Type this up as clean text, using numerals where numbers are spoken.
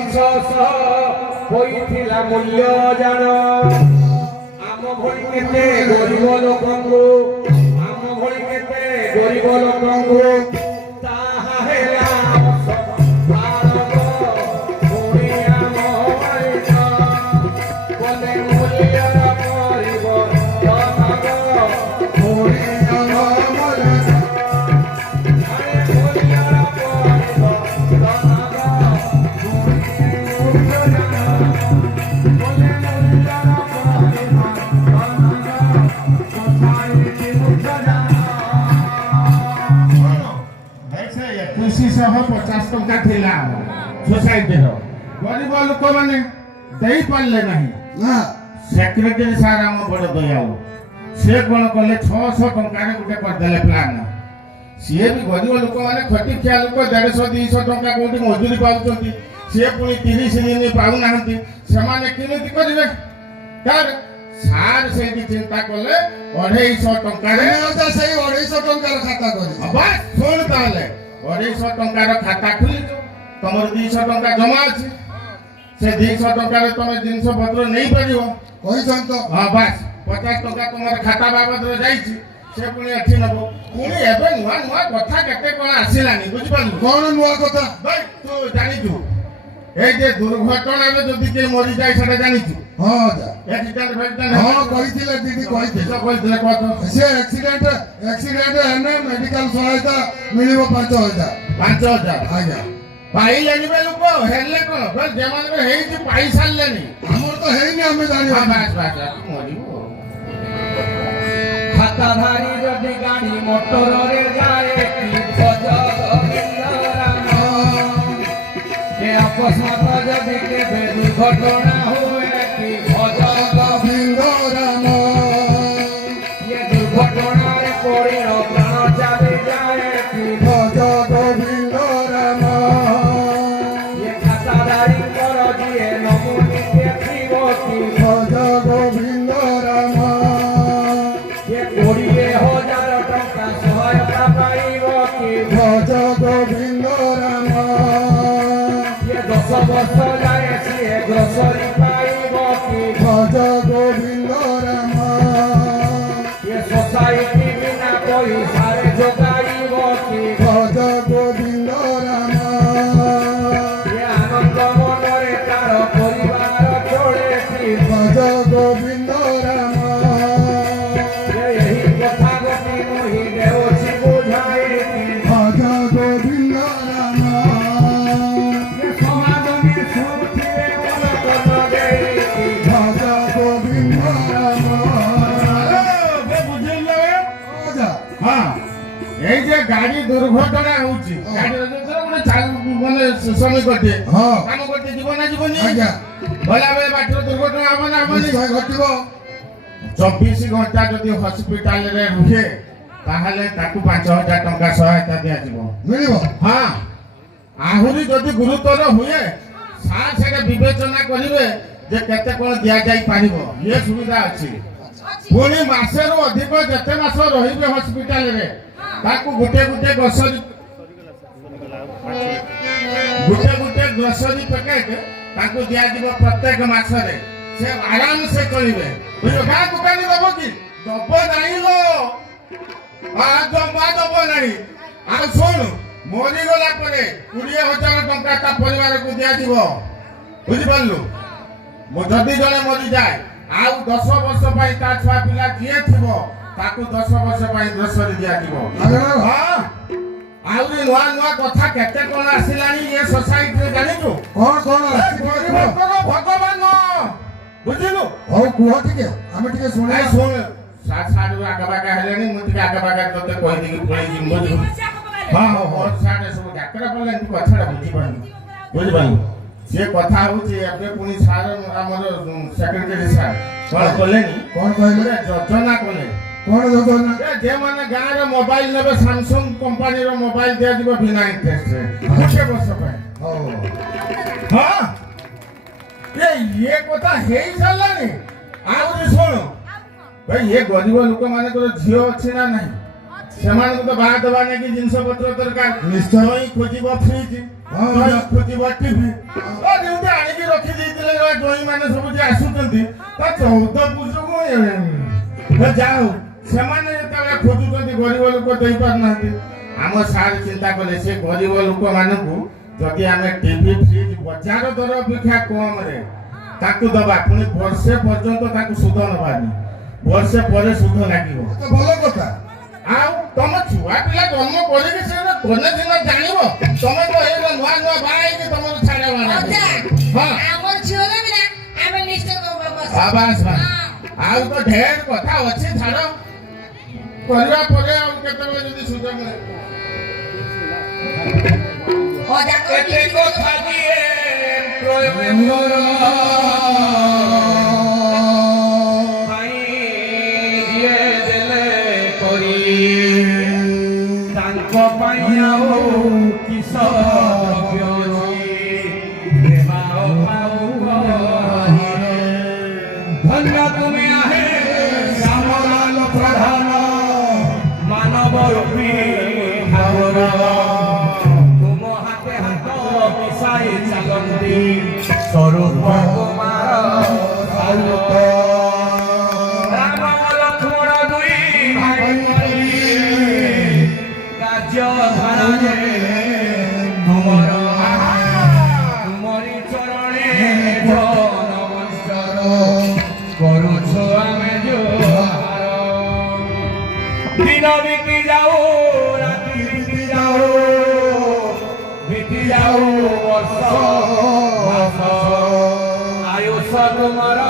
ବିଶେଷ ହୋଇଥିଲା ମୂଲ୍ୟ ଜାଣ ଆମ ଭଳି କେତେ ଗରିବ ଲୋକଙ୍କୁ ତାହା ହେଲା सोसाइटी गरीब लोक मैंने दे पारे ना सेक्रेटरी सार आम बड़ दयालु सी कौन कले 600 टंका गोटे करदे प्लान सी भी गरीब लोक मैंने खटिया लोक 150-200 टंका कौटी मजूरी पाँच सी पुणी 30 दिन पाऊना से केमी करेंगे तार सार से चिंता कले 250 टंका 250 टंकार खाता कर शुण ताले 250 टंकार खाता खुली तुम 200 टंका जमा अच्छे से 200 टंका तुम जिनस पत्र नहीं पार हाँ बस 50 टंका तुम खाता बाबद से पुणी अच्छी नब पुणी एवं नुआ नुआ कथा केते कौन आसलानी बुझिपार कौन नुआ कथा भाई तू जानिचु ए जे दुर्घटना में जदि के मरि जाय सेटा जानिचु हां एक्सीडेंट फैक्टर हां कहिथिले दीदी कहिथिले कत से एक्सीडेंट है मेडिकल सहायता मिलिबो 5000 आज्ञा पाई जानिबे लोक हेले कोन बस जेमान में हेई जे पाई सारलेनी हमर तो हेईनी हमें जानि बस मरिबो खाताधारी जदि गाड़ी मोटर रे जाए की बजग बिंदराम के अकस्मात जदि के दुर्घटना होए की बजग बिंदराम ये दुर्घटना रे पड़ी प्राण चले जाए की बजग बिंदराम ये खाताधारी कर दिए नमुनी देखिबो की बजग बिंदराम ये 20,000 टंका सहायता पाइब कि भज गोविंद राम ये 10 वर्ष जाए सी ग्रोसरी पाइब कि भज गोविंद राम ये सोसाइटी बिना पैसा जोगाइब कि भज गोविंद राम ये आनंद मनरे तार परिवार चले कि भज गोविंद राम गाड़ी दुर्घटना होची गाड़ी गोटे माने समय करते काम करते जीवन जीवन भला बेले बाटर दुर्घटना हमने हमने घटिबो 24 घंटा जदि हॉस्पिटल रे रुहे ताहले ताकू 5000 टंका सहायता दिया जीवो मिलिबो हां आहुरी जदि गुरुतर हुए सार से विवेचना करिवे जे केते कोन दिया जाई पारिबो ये सुविधा अछि पुणी मासे रो अधिक जते मास रहिबे हॉस्पिटल रे ताकू गुटे ग्रोसरी पैकेट ताकू दिया जीवो प्रत्येक मास रे से आराम से चलिबे बुझो का दुकानी दबो कि दबो नाही लो आ जम्बा दबो नाही आ सुन मोरी गला परे 20,000 टंका ता परिवार को दिया जीवो बुझि पालु मो जदी जने मरि जाय आउ 10 वर्ष पई ता छुआ पिला किए थिबो ताकू 10 वर्ष पई ग्रोसरी दिया जीवो हां आउरी नुआ नुआ कथा केते कोन आसिलानी ये सोसाइटी रे जानि तू कोन भगवान बुझिलु ओ कुह टिके हम टिके सुने सुन साथ साथ आगा बागा हेलेनी मुति आगा बागा तते कहि दिगि पळै जिमो हां हो साडे सब डाक्टर बोले तू कथाडा बुझि पानु से कथा होची एबे पुनी सार हमर सेक्रेटरी सार कोन कहलेनी कोन कहले योजना कोले कोन योजना जे माने गां रे मोबाइल नेबे सैमसंग कंपनी रो मोबाइल दे दिबो बिना इंटरेस्ट रे गोटे वर्ष पे हो हां ये कथा हेई चलानी आउरी सुन भाई ये गरीब लोक माने को झियो अछि ना नहीं सेमान को तो बाहा दबा ने की जिंस पत्र दरकार निश्चय खोजिबो फ्रिज हां खोजिबो टीवी ଖୋଜୁଛନ୍ତି ତା 14 ପୁରୁଷକୁ ଯାଉ ସେମାନେ ଯେତେବେଳେ ଖୋଜୁଛନ୍ତି ଗରିବ ଲୋକ ଦେଇପାରୁନାହାନ୍ତି। ଆମ ସାର୍ ଚିନ୍ତା କଲେ ସେ ଗରିବ ଲୋକମାନଙ୍କୁ ଯଦି ଆମେ ଟିଭି ଫ୍ରିଜ ବଜାର ଦର ଅପେକ୍ଷା କମରେ ତାକୁ ଦବା, ପୁଣି ବର୍ଷେ ପର୍ଯ୍ୟନ୍ତ ତାକୁ ସୁଧ ନବାନି, ବର୍ଷେ ପରେ ସୁଧ ଲାଗିବ। ଭଲ କଥା। ଆଉ ତମ ଛୁଆ ପିଲା ଜନ୍ମ କରିକି ସେ କନେ ଦିନ ଜାଣିବ। ତମେ ତ ଏଇ ନୂଆ ନୂଆ ବାହା ହେଇକି ତମର ଛାଡ ଆଉ ତ ଢେର କଥା ଅଛି, ଛାଡ କରିବା ପରେ ଆଉ କେତେବେଳେ ଯଦି ସୁଯୋଗ ମିଳେ କେତେ କଥା ଦିଏ ତାଙ୍କ ପାଇଁ ଆଉ କିସ ଧନ୍ୟ ତୁମେ ଆହେ ଶ୍ୟାମଲାଲ ପ୍ରଧାନ ମାନବ ରୂପୀ ଠାକୁର ତୁମ ହାତେ ହାତ ମିଶାଇ ଚାଲନ୍ତି ସ୍ୱରୂପ କୁମାର ରାମ ଲକ୍ଷ୍ମଣ ଦୁଇ ଭାଇ ରାଜ୍ୟ ଧାରାରେ ତୁମର ତୁମରି ଚରଣେ ନମସ୍କାର କରୁଛୁ ଆମେ ଜୁହାର। ଦିନ ବିତି ଯାଉ ରାତି ବିତି ଯାଉ ବର୍ଷ ଆୟୁଷ ତୁମର